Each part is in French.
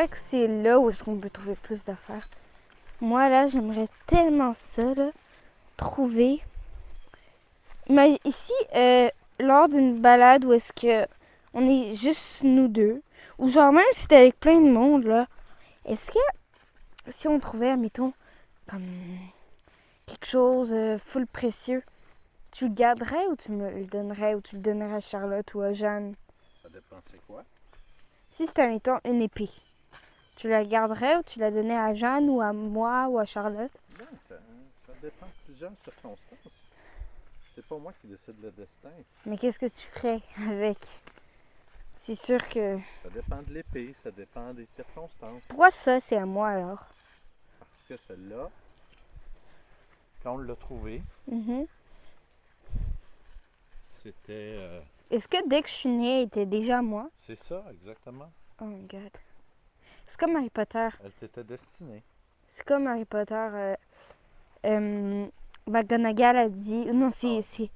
dirait que c'est là où est-ce qu'on peut trouver plus d'affaires. Moi, là, j'aimerais tellement ça, là, trouver. Mais ici, lors d'une balade où est-ce que on est juste nous deux, ou genre même si t'es avec plein de monde, là, est-ce que si on trouvait, admettons, comme quelque chose full précieux, tu le garderais ou tu me le donnerais ou tu le donnerais à Charlotte ou à Jeanne? Ça dépend c'est quoi. Si c'était, admettons, une épée, tu la garderais ou tu la donnais à Jeanne ou à moi ou à Charlotte? Ben, ça dépend de plusieurs circonstances. C'est pas moi qui décide le destin. Mais qu'est-ce que tu ferais avec? C'est sûr que... Ça dépend de l'épée, ça dépend des circonstances. Pourquoi ça, c'est à moi alors? Parce que celle-là, quand on l'a trouvée, Mhm. c'était... Est-ce que dès que je suis née, elle était déjà à moi? c'est ça, exactement. Oh my god. C'est comme Harry Potter. Elle t'était destinée. C'est comme Harry Potter. McGonagall a dit... Non, c'est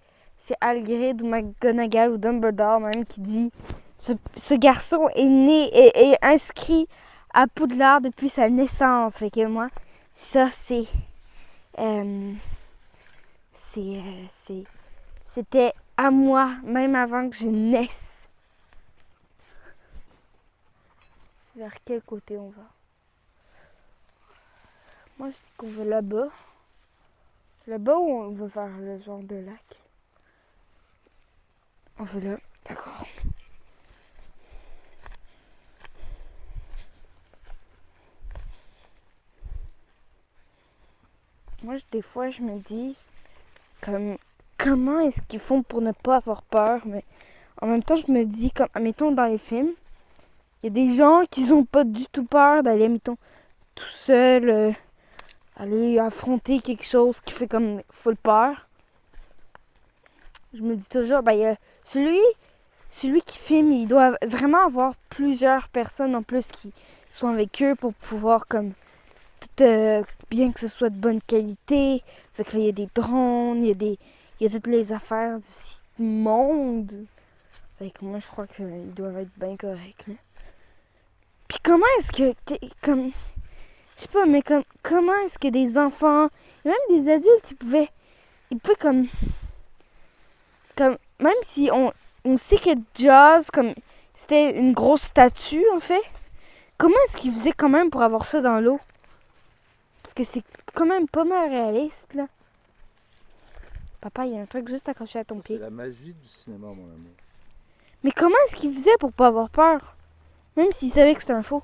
Hagrid ou McGonagall ou Dumbledore même qui dit ce garçon est né et est inscrit à Poudlard depuis sa naissance. Fait que moi, ça c'est... C'était à moi, même avant que je naisse. Vers quel côté on va? Moi, je dis qu'on va là-bas. Là-bas ou on veut faire le genre de lac? On veut là. D'accord. Moi, des fois, je me dis comme comment est-ce qu'ils font pour ne pas avoir peur, mais en même temps, je me dis comme, admettons, dans les films, il y a des gens qui n'ont pas du tout peur d'aller, admettons, tout seul, aller affronter quelque chose qui fait comme full peur. Je me dis toujours, ben, il y a celui qui filme, il doit vraiment avoir plusieurs personnes en plus qui sont avec eux pour pouvoir comme tout bien que ce soit de bonne qualité. Fait que là, il y a des drones, il y a toutes les affaires du monde. Fait que moi, je crois qu'ils doivent être bien corrects. Là. Puis comment est-ce comme, je sais pas, mais comment est-ce que des enfants, et même des adultes, ils pouvaient comme même si on sait que Jaws, comme, c'était une grosse statue, en fait, comment est-ce qu'ils faisaient quand même pour avoir ça dans l'eau? Parce que c'est quand même pas mal réaliste, là. Papa, il y a un truc juste accroché à ton pied. C'est la magie du cinéma, mon amour. Mais comment est-ce qu'ils faisaient pour pas avoir peur? Même s'ils savaient que c'était un faux.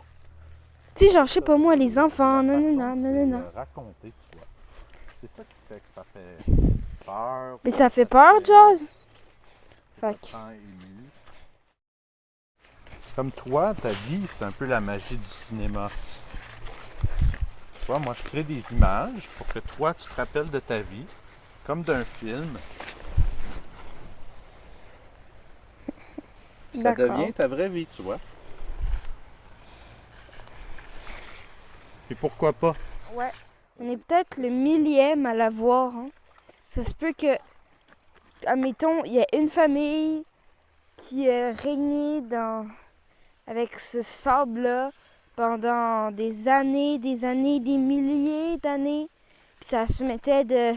Tu sais, genre, je sais pas moi, les enfants, nanana, nanana. Raconter, tu vois. C'est ça qui fait que ça fait peur. Mais ça fait peur, Jaws? Ça te rend ému. Comme toi, ta vie, c'est un peu la magie du cinéma. Tu vois, moi, je crée des images pour que toi, tu te rappelles de ta vie, comme d'un film. Puis ça devient ta vraie vie, tu vois. Et pourquoi pas? Ouais. On est peut-être le millième à l'avoir. Hein. Ça se peut que, admettons, il y a une famille qui a régné avec ce sable-là pendant des années, des milliers d'années. Puis ça se mettait de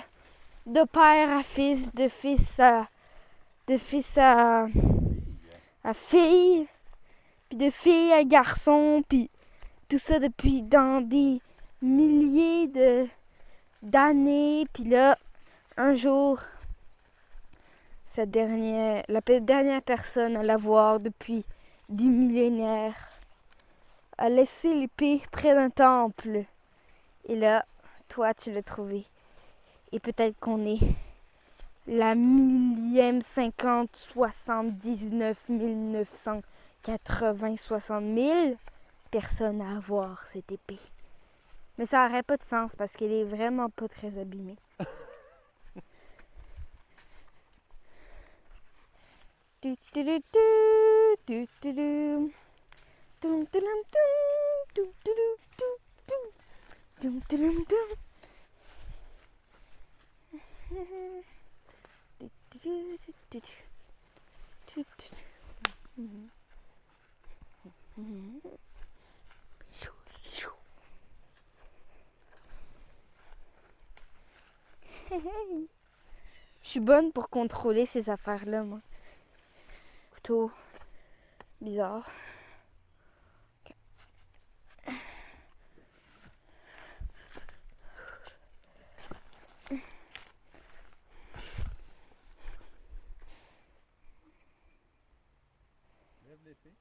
père à fils, de fils à fille, puis de fille à garçon, puis tout ça depuis dans des milliers d'années. Puis là, un jour, la dernière personne à l'avoir depuis des millénaires a laissé l'épée près d'un temple. Et là, toi, tu l'as trouvé. Et peut-être qu'on est la millième 50, 79 980, 60 000 personnes à avoir cette épée. Mais ça n'aurait pas de sens parce qu'elle est vraiment pas très abîmée. Je suis bonne pour contrôler ces affaires-là, moi. Couteau. Bizarre. Ok. Lève l'épée.